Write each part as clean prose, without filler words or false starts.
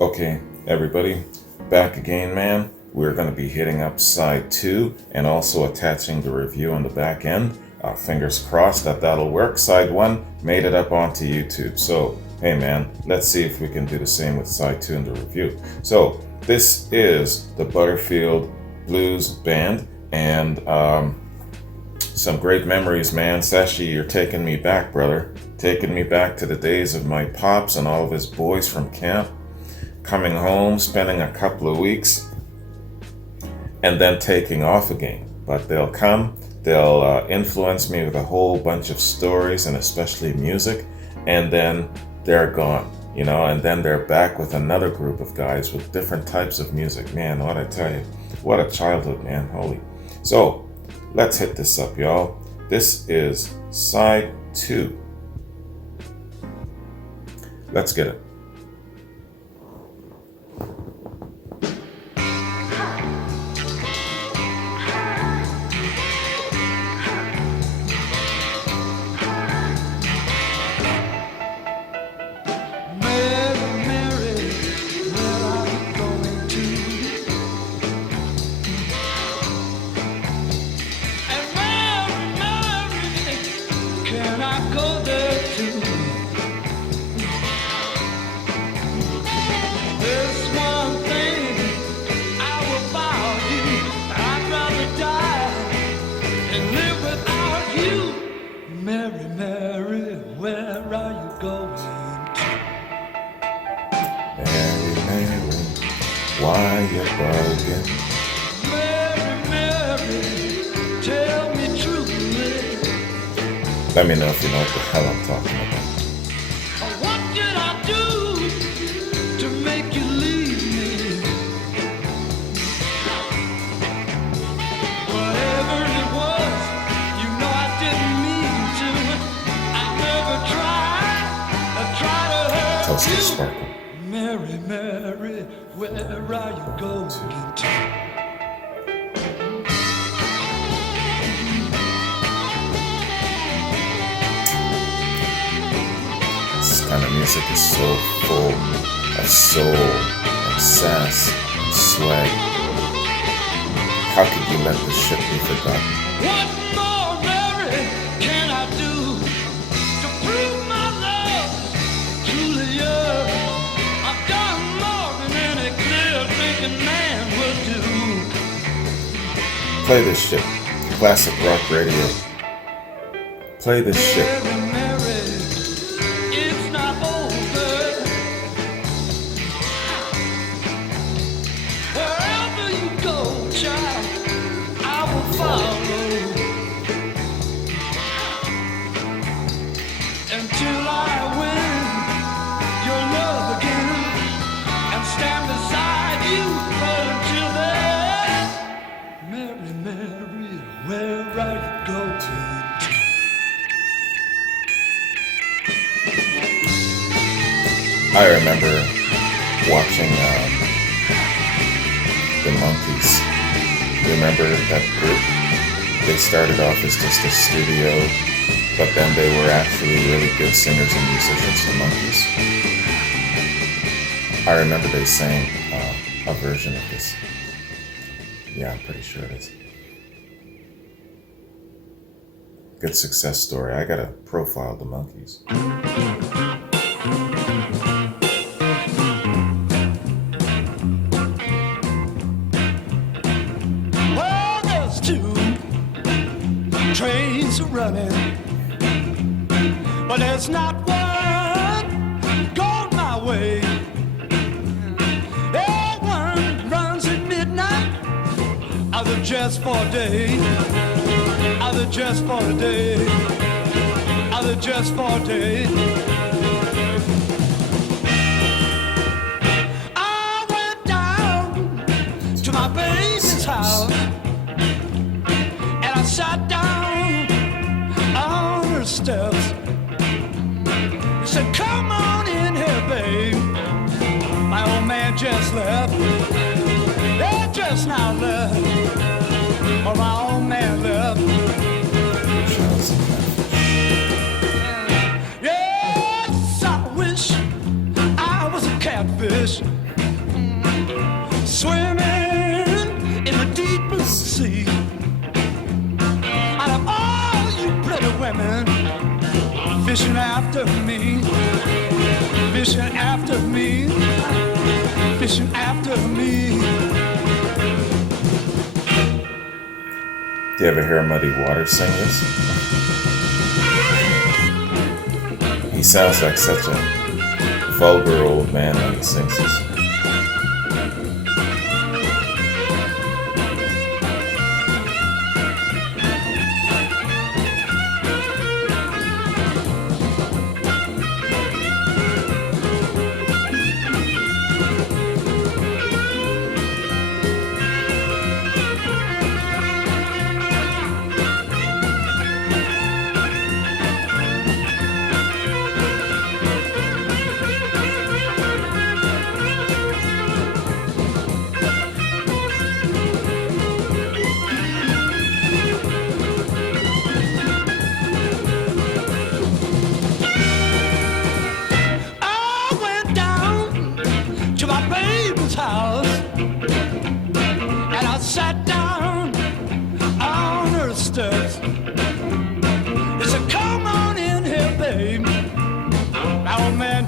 Okay, everybody, back again, man. We're going to be hitting up side 2 and also attaching the review on the back end. Fingers crossed that that'll work. Side 1 made it up onto YouTube. So, hey man, let's see if we can do the same with side 2 in the review. So, this is the Butterfield Blues Band, and some great memories, man. Sashi, you're taking me back, brother. Taking me back to the days of my pops and all of his boys from camp. Coming home, spending a couple of weeks, and then taking off again. But they'll come, they'll influence me with a whole bunch of stories and especially music, and then they're gone, you know, and then they're back with another group of guys with different types of music. Man, what I tell you, what a childhood, man, holy. So, let's hit this up, y'all. This is side 2. Let's get it. Why you bugging? Mary, Mary, tell me truthfully. Let me know if you know what the hell I'm talking about. What did I do to make you leave me? Whatever it was, you know I didn't mean to. I never tried to hurt Toasted you. sparkle. Mary, Mary, where are you going to? This kind of music is so full of soul and sass and swag. How could you let this shit be forgotten? What more, Mary, can I do to prove my love truly yours? I've done more than any clear-thinking man would do. Play this shit. Classic rock radio. Play this shit. Mary, Mary, it's not over. Wherever you go, child, I will follow until I win your love again and stand beside you. But until then, Mary, Mary, where are you going? I remember watching the Monkees. You remember that group? They started off as just a studio, but then they were actually really good singers and musicians, the Monkees. I remember they sang a version of this. Yeah, I'm pretty sure it is. Good success story. I gotta profile the Monkees. Well, there's two trains running, but there's not one going my way. One runs at midnight, other just for a day, other just for a day, other just for a day. I went down to my baby's house and I sat down on her steps. He said, come on in here, babe. My old man just left. They just now left. Oh, my old man left. Yes, I wish I was a catfish. fishing after me, fishing after me, fishing after me. Do you ever hear Muddy Waters sing this? He sounds like such a vulgar old man when he sings this.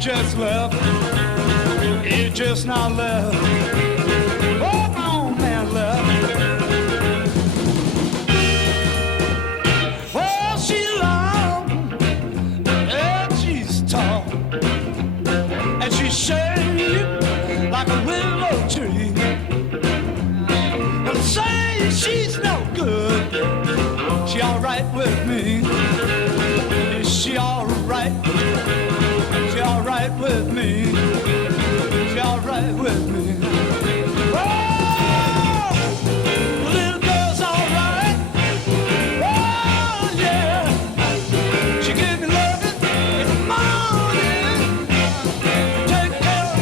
Just left, he just now left. Oh, my old man left. Well, she's long and she's tall, and she's shaped like a willow tree. Well, say she's no good. She all right with me? Is she all right? All right with me, she all right with me. Oh, the little girl's all right. Oh, yeah. She gave me loving in the morning. Take care of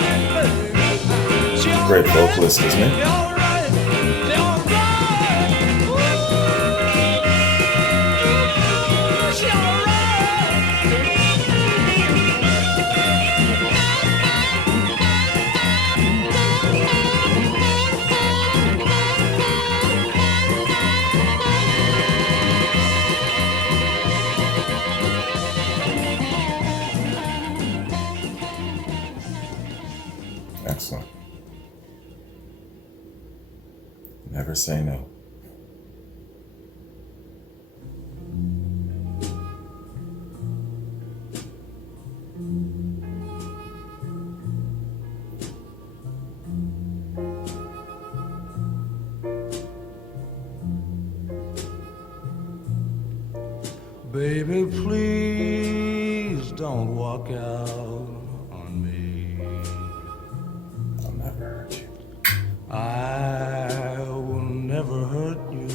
me, baby. She all Great right. vocalist, isn't he? She all right. She all right. Ooh, she all right. Excellent. Never say no. Baby, please don't walk out on me. I'll never hurt you. I will never hurt you.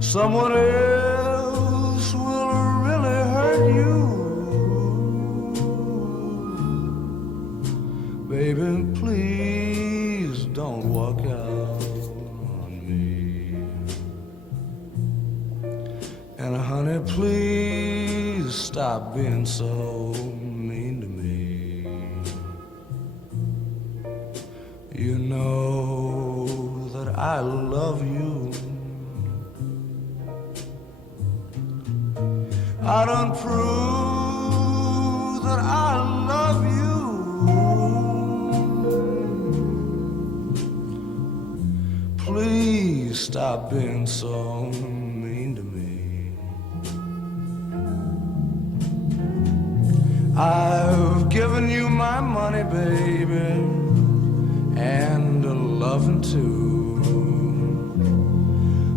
Someone else will really hurt you. Baby, please don't walk out on me. And honey, please stop being so mean to me. You know that I love you. I done proved that I love you. Please stop being so mean to me. I've given you my money, baby, and a loving too.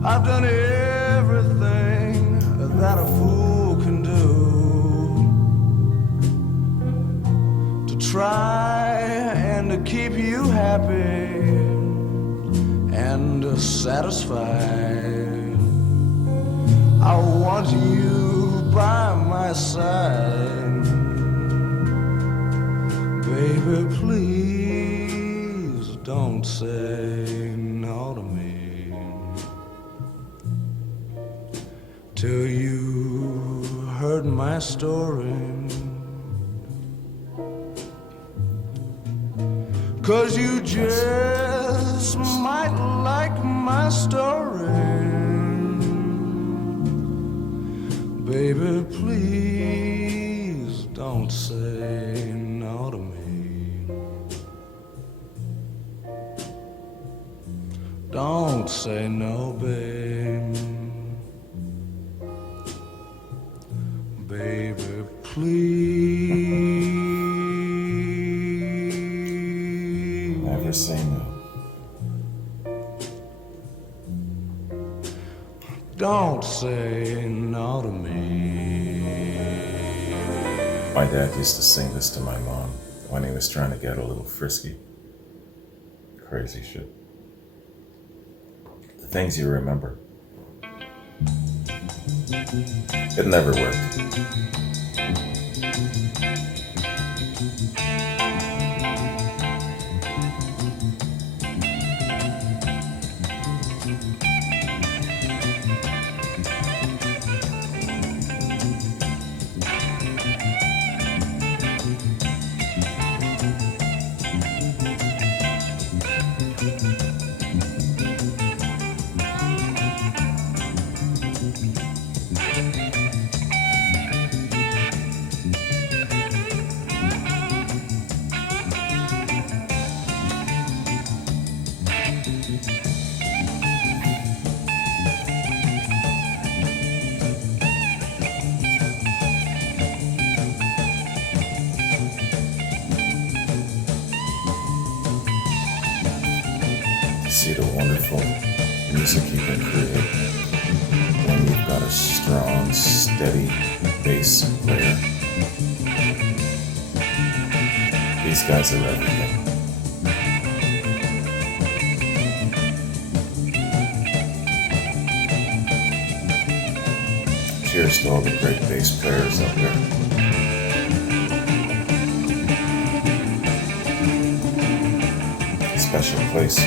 I've done everything that a fool can do to try and to keep you happy and satisfied. I want you by my side. Baby, please don't say no to me till you heard my story. 'Cause you just might like my story. say no, babe. Baby, please. Never say no. Don't say no to me. My dad used to sing this to my mom when he was trying to get a little frisky. Crazy shit. The things you remember. It never worked. See the wonderful music you can create when you've got a strong, steady bass player. These guys are everything. Cheers to all the great bass players out there. Special place.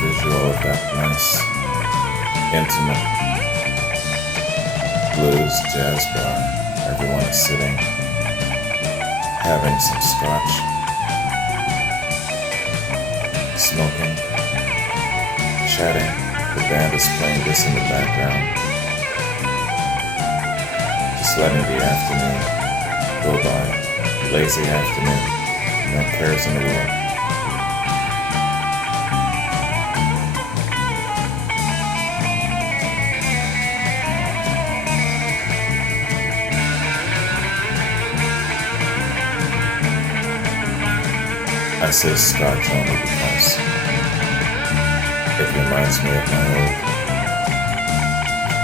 Visual of that nice, intimate blues jazz bar. Everyone is sitting, having some scotch, smoking, chatting. The band is playing this in the background. Just letting the afternoon go by. Lazy afternoon. No cares in the world. I say scotch only because riff reminds me of my old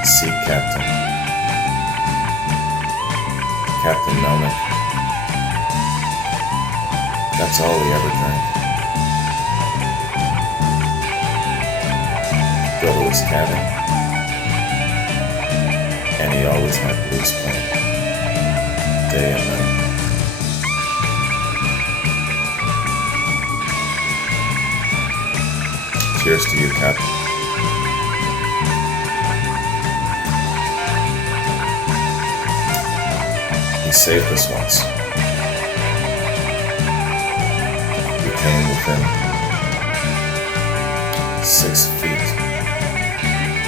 sea captain, Captain Melnick. That's all he ever drank. Go to his cabin, and he always had blues playing, day and night. Cheers to you, Captain. He saved us once. We came within 6 feet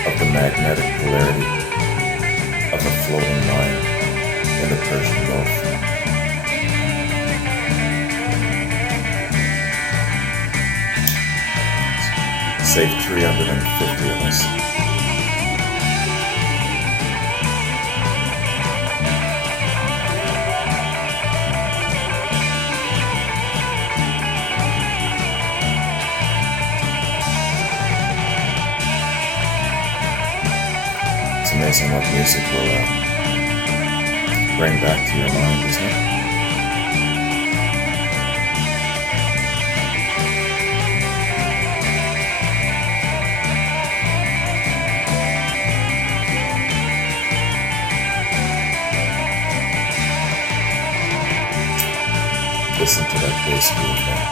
of the magnetic polarity of a floating mine in the Persian Gulf. Saved 350 of us. It's amazing what music will bring back to your mind, isn't it? Listen to that bass groove there.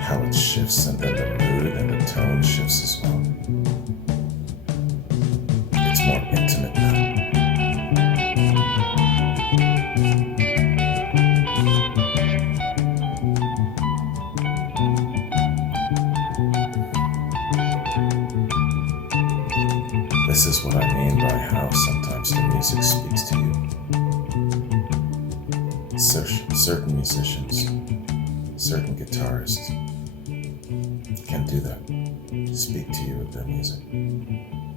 How it shifts, and then the mood and the tone shifts as well. It's more intimate now. This is what I mean by how sometimes the music speaks to you. Certain musicians, certain guitarists can do that, speak to you with their music.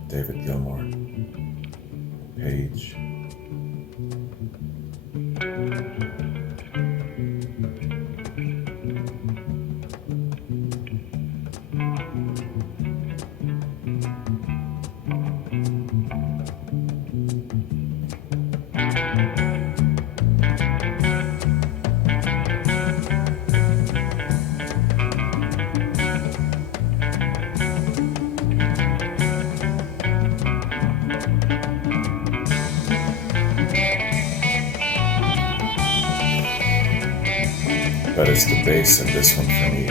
David Gilmour, Page. But it's the bass in this one for me.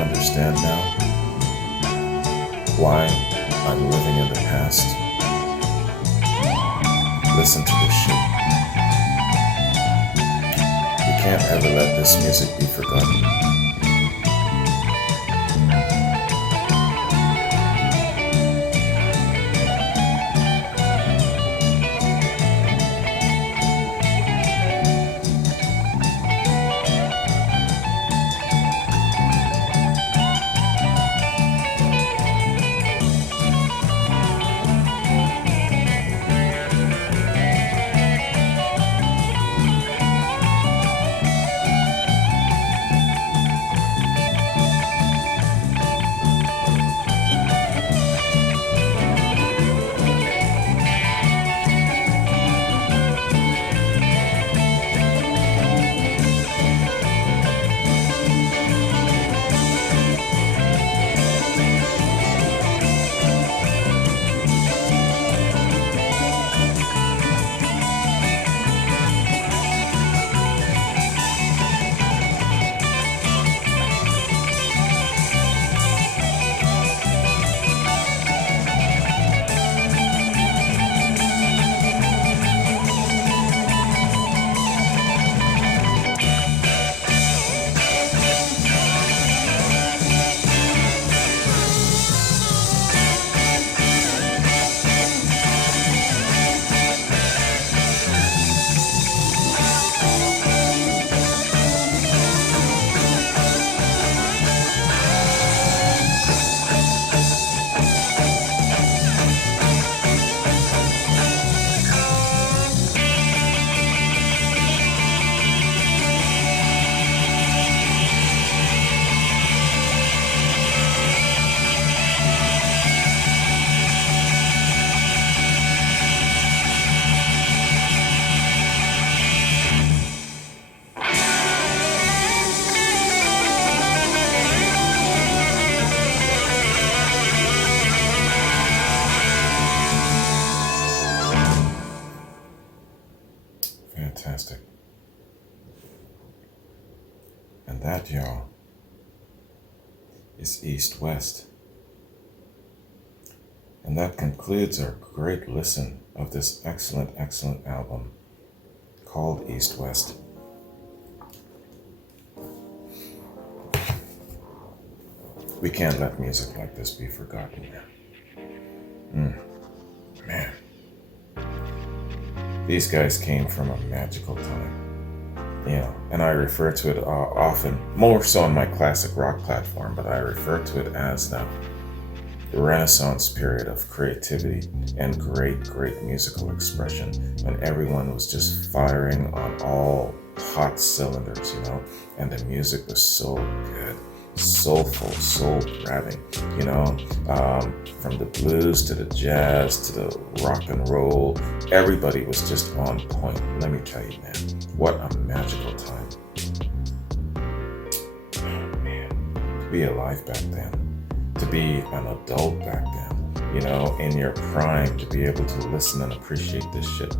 understand now why I'm living in the past? Listen to this shit. We can't ever let this music be forgotten. Fantastic. And that, y'all, is East West. And that concludes our great listen of this excellent, excellent album called East West. We can't let music like this be forgotten. Man. These guys came from a magical time, and I refer to it often, more so on my classic rock platform, but I refer to it as the Renaissance period of creativity and great, great musical expression, when everyone was just firing on all hot cylinders, and the music was so good, soulful, soul-grabbing, from the blues to the jazz to the rock and roll, everybody was just on point. Let me tell you, man, what a magical time. Oh, man, to be alive back then, to be an adult back then, in your prime, to be able to listen and appreciate this shit.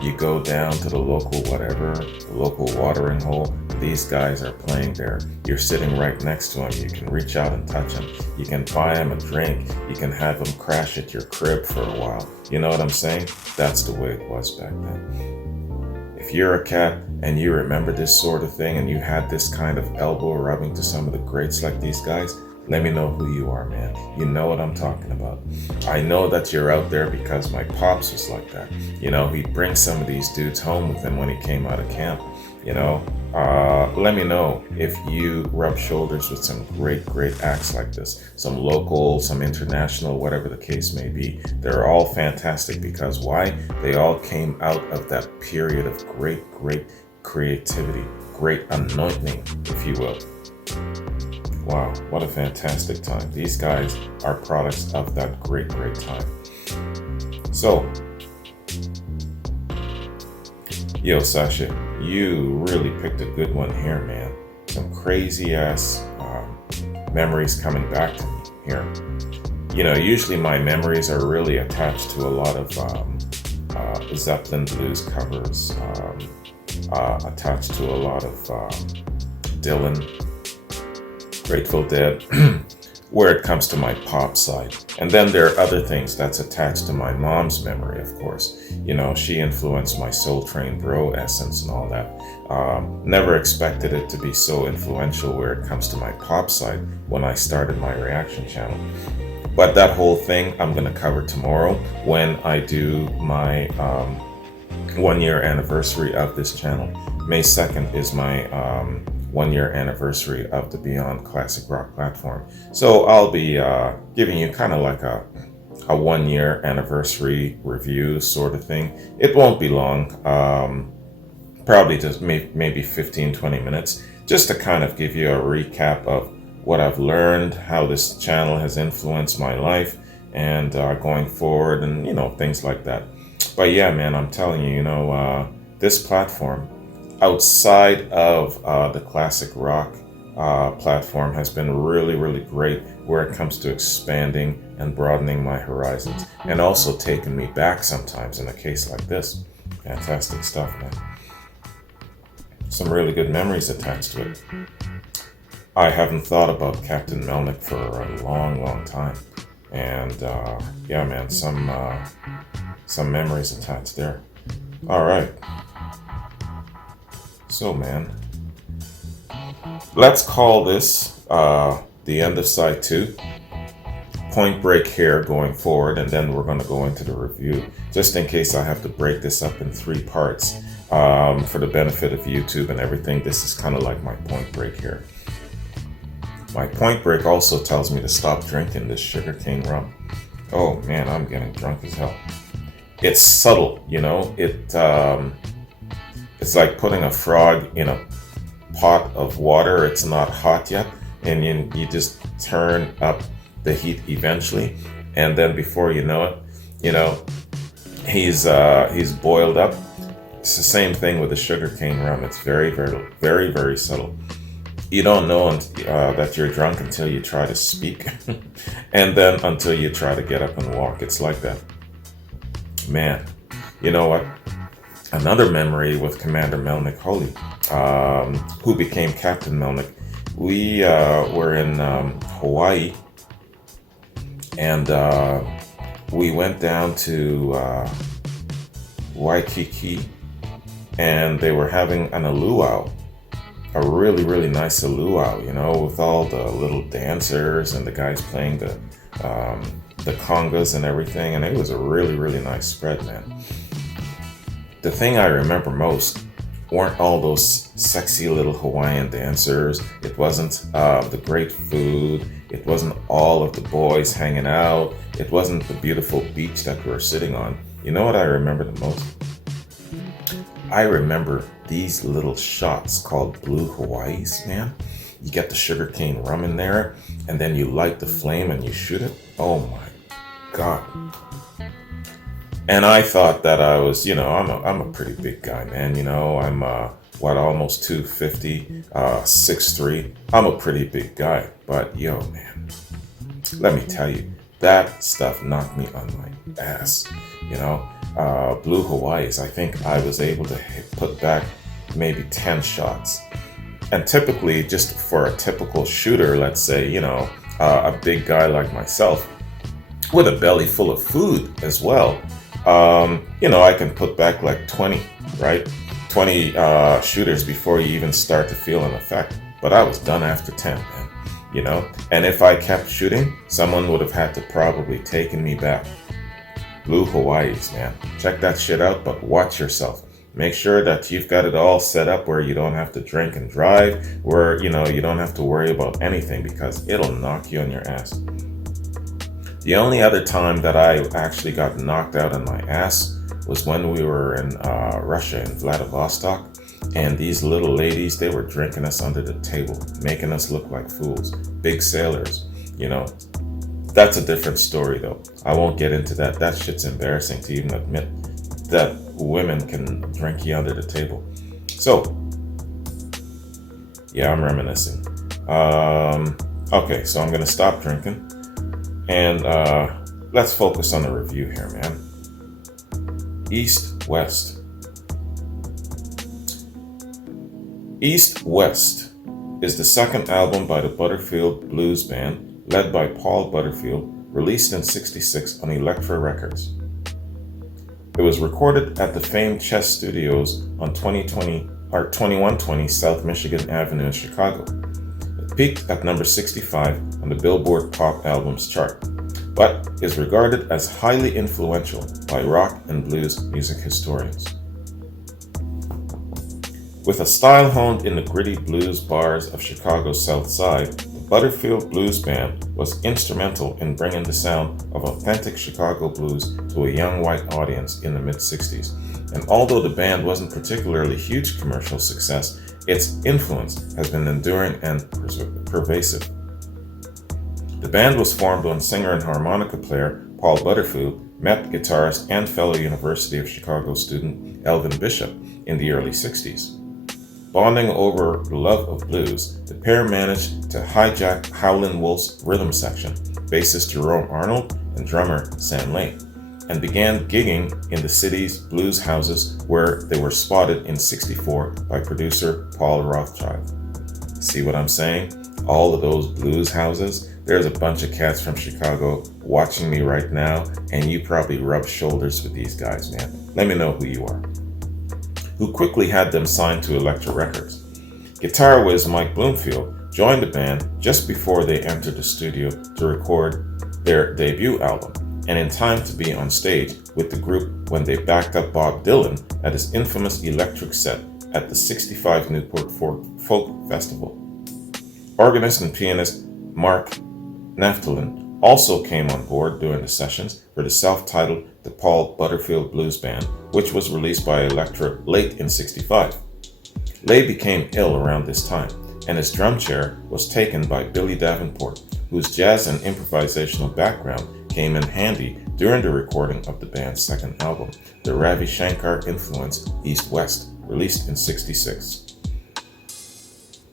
You go down to the local the local watering hole, these guys are playing there. You're sitting right next to them. You can reach out and touch them. You can buy them a drink. You can have them crash at your crib for a while. You know what I'm saying? That's the way it was back then. If you're a cat and you remember this sort of thing and you had this kind of elbow rubbing to some of the greats like these guys, let me know who you are, man. You know what I'm talking about. I know that you're out there because my pops was like that. He'd bring some of these dudes home with him when he came out of camp. Let me know if you rub shoulders with some great, great acts like this. Some local, some international, whatever the case may be. They're all fantastic because why? They all came out of that period of great, great creativity, great anointing, if you will. Wow, what a fantastic time. These guys are products of that great, great time. So, yo, Sasha, you really picked a good one here, man. Some crazy ass memories coming back to me here. Usually my memories are really attached to a lot of Zeppelin blues covers, attached to a lot of Dylan, Grateful Dead, where it comes to my pop side. And then there are other things that's attached to my mom's memory, of course. You know, she influenced my Soul Train Bro essence and all that. Never expected it to be so influential where it comes to my pop side when I started my reaction channel. But that whole thing I'm going to cover tomorrow when I do my 1-year anniversary of this channel. May 2nd is my 1-year anniversary of the Beyond Classic Rock platform. So I'll be giving you kind of like a 1-year anniversary review sort of thing. It won't be long, probably just maybe 15-20 minutes, just to kind of give you a recap of what I've learned, how this channel has influenced my life, and going forward, and you know, things like that. But yeah, man, I'm telling you, you know, this platform, outside of the classic rock platform, has been really, really great where it comes to expanding and broadening my horizons, and also taking me back sometimes in a case like this. Fantastic stuff, man. Some really good memories attached to it. I haven't thought about Captain Melnick for a long, long time. And yeah, man, some memories attached there. All right. So, man, let's call this the end of side 2. Point break here going forward, and then we're going to go into the review, just in case I have to break this up in 3 parts for the benefit of YouTube and everything. This is kind of like my point break here. My point break also tells me to stop drinking this sugarcane rum. Oh man, I'm getting drunk as hell. It's subtle, you know. It's like putting a frog in a pot of water. It's not hot yet, and you just turn up the heat eventually, and then before you know it, you know, he's boiled up. It's the same thing with the sugarcane rum. It's very, very, very, very subtle. You don't know that you're drunk until you try to speak, and then until you try to get up and walk. It's like that. Man, you know what? Another memory with Commander Melnick Holy, who became Captain Melnick. We were in Hawaii, and we went down to Waikiki, and they were having an luau. A really, really nice luau, you know, with all the little dancers and the guys playing the congas and everything, and it was a really, really nice spread, man. The thing I remember most weren't all those sexy little Hawaiian dancers. It wasn't the great food. It wasn't all of the boys hanging out. It wasn't the beautiful beach that we were sitting on. You know what I remember the most? I remember these little shots called Blue Hawaiis, man. You get the sugarcane rum in there, and then you light the flame and you shoot it. Oh my God. And I thought that I was, you know, I'm a pretty big guy, man. You know, I'm almost 250, 6'3". I'm a pretty big guy. But yo, man, let me tell you, that stuff knocked me on my ass. You know, Blue Hawaiis, I think I was able to put back maybe 10 shots. And typically, just for a typical shooter, let's say, you know, a big guy like myself, with a belly full of food as well, you know, I can put back like 20, right? 20 shooters before you even start to feel an effect. But I was done after 10, man, you know? And if I kept shooting, someone would have had to probably taken me back. Blue Hawaiis, man. Check that shit out, but watch yourself. Make sure that you've got it all set up where you don't have to drink and drive, where, you know, you don't have to worry about anything, because it'll knock you on your ass. The only other time that I actually got knocked out on my ass was when we were in Russia, in Vladivostok, and these little ladies, they were drinking us under the table, making us look like fools, big sailors, you know. That's a different story, though. I won't get into that. That shit's embarrassing to even admit that women can drink you under the table. So, yeah, I'm reminiscing. Okay, so I'm gonna stop drinking, and let's focus on the review here, man. East-West. East-West is the second album by the Butterfield Blues Band, led by Paul Butterfield, released in '66 on Elektra Records. It was recorded at the famed Chess Studios on 2120 South Michigan Avenue in Chicago. It peaked at number 65 on the Billboard Pop Albums chart, but is regarded as highly influential by rock and blues music historians. With a style honed in the gritty blues bars of Chicago's South Side, the Butterfield Blues Band was instrumental in bringing the sound of authentic Chicago blues to a young white audience in the mid-60s. And although the band wasn't particularly huge commercial success, its influence has been enduring and pervasive. The band was formed when singer and harmonica player Paul Butterfield met guitarist and fellow University of Chicago student Elvin Bishop in the early 60s. Bonding over the love of blues, the pair managed to hijack Howlin' Wolf's rhythm section, bassist Jerome Arnold and drummer Sam Lane, and began gigging in the city's blues houses where they were spotted in '64 by producer Paul Rothchild. See what I'm saying? All of those blues houses. There's a bunch of cats from Chicago watching me right now, and you probably rub shoulders with these guys, man. Let me know who you are. Who quickly had them signed to Elektra Records. Guitar whiz Mike Bloomfield joined the band just before they entered the studio to record their debut album, and in time to be on stage with the group when they backed up Bob Dylan at his infamous electric set at the '65 Newport Folk Festival. Organist and pianist Mark Naftalin also came on board during the sessions for the self-titled The Paul Butterfield Blues Band, which was released by Elektra late in '65. Lay became ill around this time, and his drum chair was taken by Billy Davenport, whose jazz and improvisational background came in handy during the recording of the band's second album, the Ravi Shankar-influenced East West, released in '66.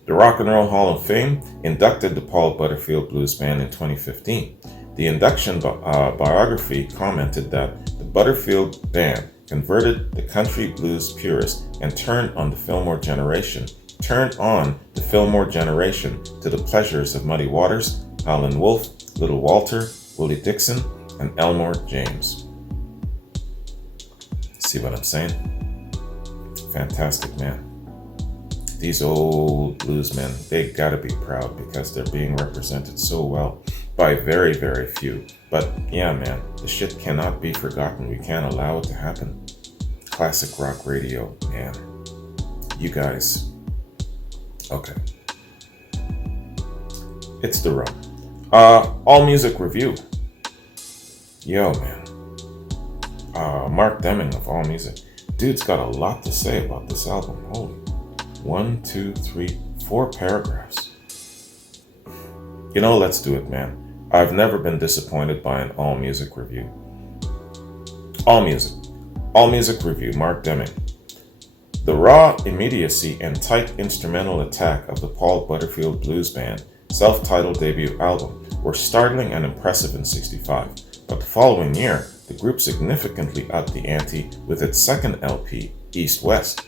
The Rock and Roll Hall of Fame inducted the Paul Butterfield Blues Band in 2015. The induction biography commented that the Butterfield Band converted the country blues purist and turned on the Fillmore generation to the pleasures of Muddy Waters, Howlin' Wolf, Little Walter, Willie Dixon, and Elmore James. See what I'm saying? Fantastic, man. These old bluesmen, they gotta be proud because they're being represented so well by very, very few. But yeah, man, the shit cannot be forgotten. We can't allow it to happen. Classic rock radio, man. You guys. Okay. It's the rub. All Music Review. Yo, man. Mark Deming of All Music. Dude's got a lot to say about this album. Holy. 1, 2, 3, 4 paragraphs. You know, let's do it, man. I've never been disappointed by an All Music Review. All Music Review, Mark Deming. The raw immediacy and tight instrumental attack of the Paul Butterfield Blues Band self-titled debut album were startling and impressive in '65, but the following year, the group significantly upped the ante with its second LP, East West.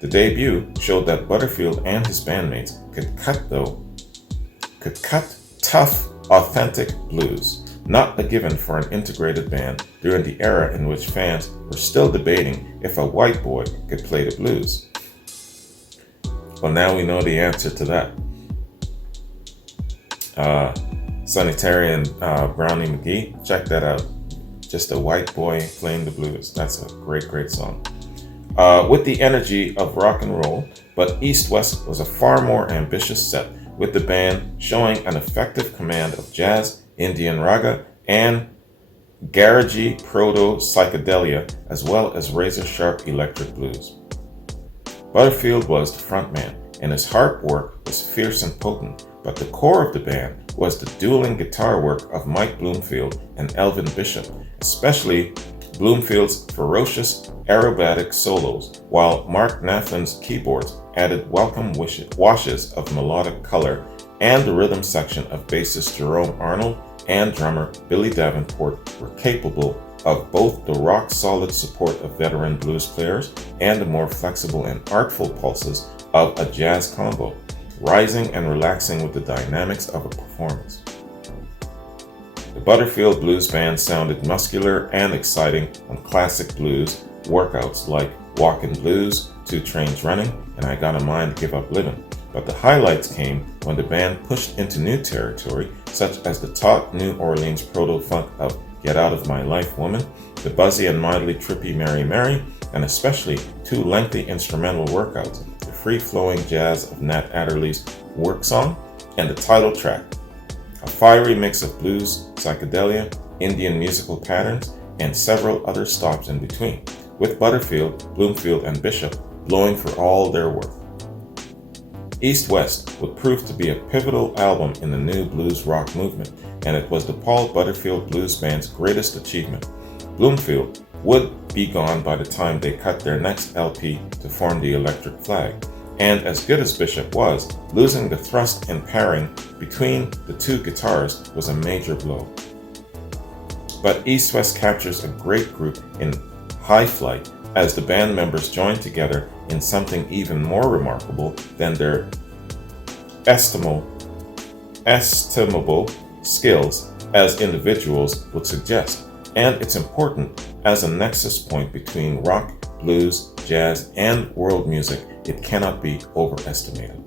The debut showed that Butterfield and his bandmates could cut tough, authentic blues, not a given for an integrated band during the era in which fans were still debating if a white boy could play the blues. Well, now we know the answer to that. Sonny Terry and Brownie McGee, check that out. Just a white boy playing the blues. That's a great, great song. With the energy of rock and roll, but East West was a far more ambitious set, with the band showing an effective command of jazz, Indian raga, and garagey proto-psychedelia, as well as razor-sharp electric blues. Butterfield was the frontman, and his harp work was fierce and potent, but the core of the band was the dueling guitar work of Mike Bloomfield and Elvin Bishop, especially Bloomfield's ferocious aerobatic solos, while Mark Naftalin's keyboards added welcome washes of melodic color, and the rhythm section of bassist Jerome Arnold and drummer Billy Davenport were capable of both the rock-solid support of veteran blues players and the more flexible and artful pulses of a jazz combo. rising and relaxing with the dynamics of a performance. The Butterfield Blues Band sounded muscular and exciting on classic blues workouts like Walkin' Blues, 2 Trains Running, and I Got a Mind to Give Up Livin'. But the highlights came when the band pushed into new territory, such as the taut New Orleans proto-funk of Get Out of My Life Woman, the buzzy and mildly trippy Mary Mary, and especially 2 lengthy instrumental workouts, the free-flowing jazz of Nat Adderley's Work Song and the title track, a fiery mix of blues, psychedelia, Indian musical patterns, and several other stops in between, with Butterfield, Bloomfield, and Bishop blowing for all their worth. East West would prove to be a pivotal album in the new blues rock movement, and it was the Paul Butterfield Blues Band's greatest achievement. Bloomfield would be gone by the time they cut their next LP to form the Electric Flag, and as good as Bishop was, losing the thrust and pairing between the 2 guitars was a major blow. But East West captures a great group in high flight as the band members join together in something even more remarkable than their estimable skills as individuals would suggest. And it's important as a nexus point between rock, blues, jazz, and world music. It cannot be overestimated.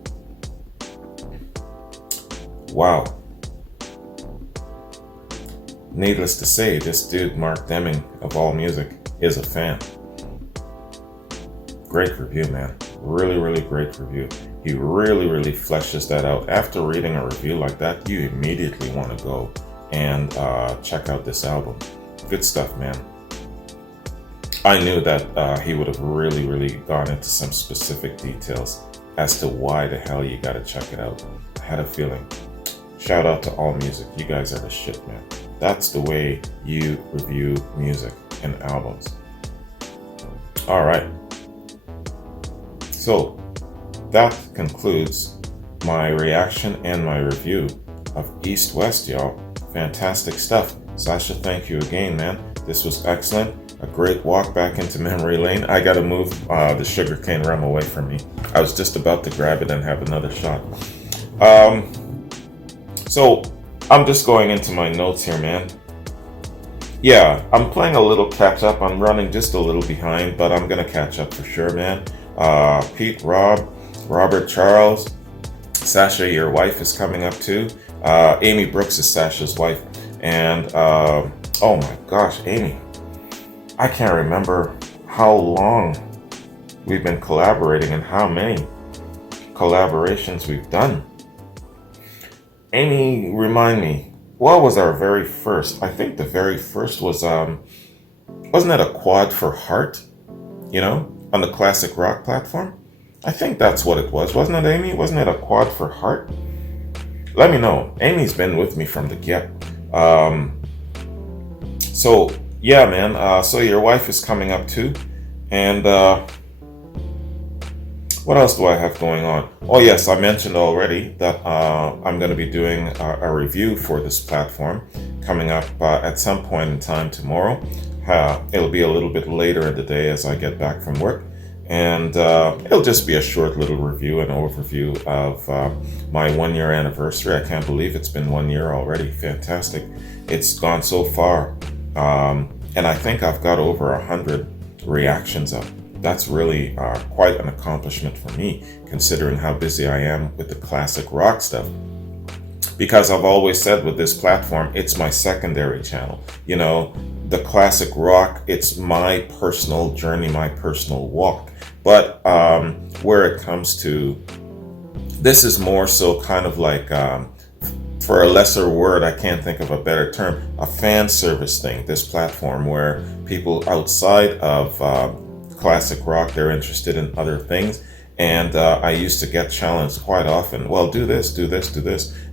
Wow. Needless to say, this dude, Mark Deming of All Music, is a fan. Great review, man. Really, really great review. He really fleshes that out. After reading a review like that, you immediately want to go and check out this album. Good stuff, man. I knew that he would have really gone into some specific details as to why the hell you gotta check it out. I had a feeling. Shout out to All Music. You guys are the shit, man. That's the way you review music and albums. All right. So that concludes my reaction and my review of East West, y'all. Fantastic stuff. Sasha, thank you again, man. This was excellent. A great walk back into memory lane. I gotta move the sugarcane rum away from me. I was just about to grab it and have another shot. So I'm just going into my notes here, man. Yeah, I'm playing a little catch up. I'm running just a little behind, but I'm gonna catch up for sure, man. Pete, Robert, Charles, Sasha, your wife is coming up too. Amy Brooks is Sasha's wife. And oh my gosh, Amy, I can't remember how long we've been collaborating and how many collaborations we've done. Amy, remind me, what was our very first? I think the very first was, wasn't it a quad for heart? You know, on the classic rock platform? I think that's what it was. Wasn't it, Amy? Wasn't it a quad for heart? Let me know. Amy's been with me from the get. So yeah, man. So your wife is coming up too, and what else do I have going on? Oh yes, I mentioned already that I'm going to be doing a review for this platform coming up at some point in time tomorrow. It'll be a little bit later in the day as I get back from work, and it'll just be a short little review and overview of my 1-year anniversary. I can't believe it's been 1 year already. Fantastic. It's gone so far, and I think I've got over 100 reactions up. That's really quite an accomplishment for me, considering how busy I am with the classic rock stuff. Because I've always said with this platform, it's my secondary channel. You know, the classic rock, it's my personal journey, my personal walk. But where it comes to, this is more so kind of like, for a lesser word, I can't think of a better term, a fan service thing, this platform where people outside of classic rock, they're interested in other things. And I used to get challenged quite often. Well, do this.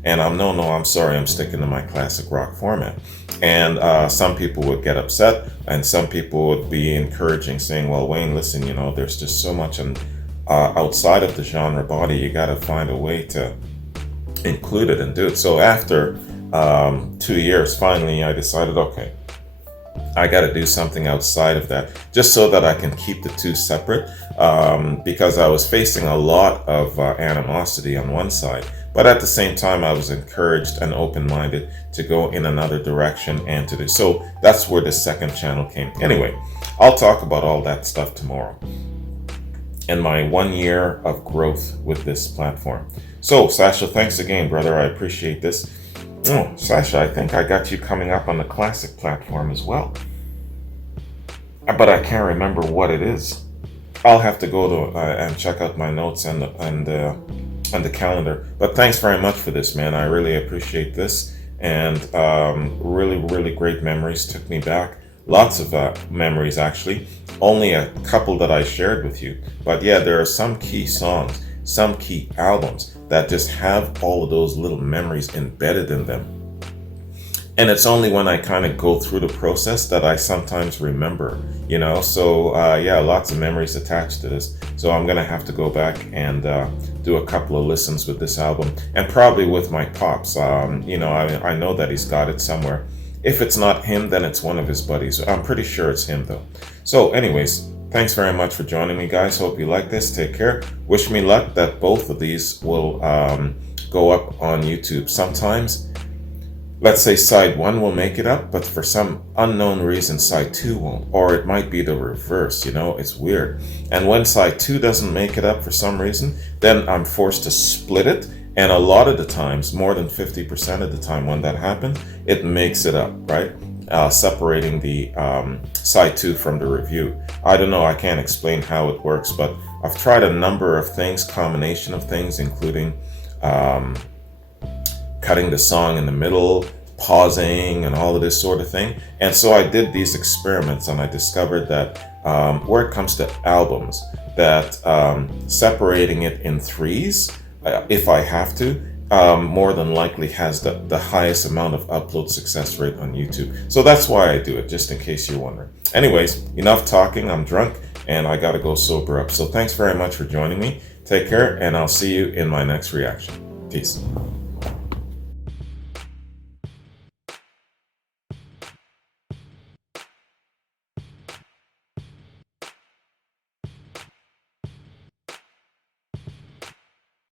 And I'm sorry, I'm sticking to my classic rock format. And some people would get upset, and some people would be encouraging, saying, well, Wayne, listen, you know, there's just so much outside of the genre body, you got to find a way to include it and do it. So after 2 years, finally, I decided, okay, I got to do something outside of that just so that I can keep the two separate, because I was facing a lot of animosity on one side, but at the same time I was encouraged and open-minded to go in another direction and to do so. That's where the second channel came. Anyway, I'll talk about all that stuff tomorrow and my 1 year of growth with this platform. So Sasha, thanks again, brother. I appreciate this. Oh, Sasha, I think I got you coming up on the classic platform as well, but I can't remember what it is. I'll have to go to and check out my notes and the calendar. But thanks very much for this, man. I really appreciate this, and really great memories. Took me back, lots of memories actually. Only a couple that I shared with you, but yeah, there are some key songs, some key albums that just have all of those little memories embedded in them. And it's only when I kind of go through the process that I sometimes remember, you know. So yeah, lots of memories attached to this. So I'm gonna have to go back and do a couple of listens with this album, and probably with my pops. You know, I know that he's got it somewhere. If it's not him, then it's one of his buddies. I'm pretty sure it's him though. So anyways, thanks very much for joining me, guys. Hope you like this. Take care. Wish me luck that both of these will go up on YouTube. Sometimes, let's say side 1 will make it up, but for some unknown reason, side 2 won't. Or it might be the reverse, you know, it's weird. And when side 2 doesn't make it up for some reason, then I'm forced to split it. And a lot of the times, more than 50% of the time when that happens, it makes it up, right? Separating the side 2 from the review. I don't know, I can't explain how it works, but I've tried a number of things, combination of things, including cutting the song in the middle, pausing, and all of this sort of thing. And so I did these experiments, and I discovered that where it comes to albums, that separating it in threes, if I have to, more than likely has the highest amount of upload success rate on YouTube. So that's why I do it, just in case you're wondering. Anyways, enough talking. I'm drunk and I gotta go sober up. So thanks very much for joining me. Take care, and I'll see you in my next reaction. Peace.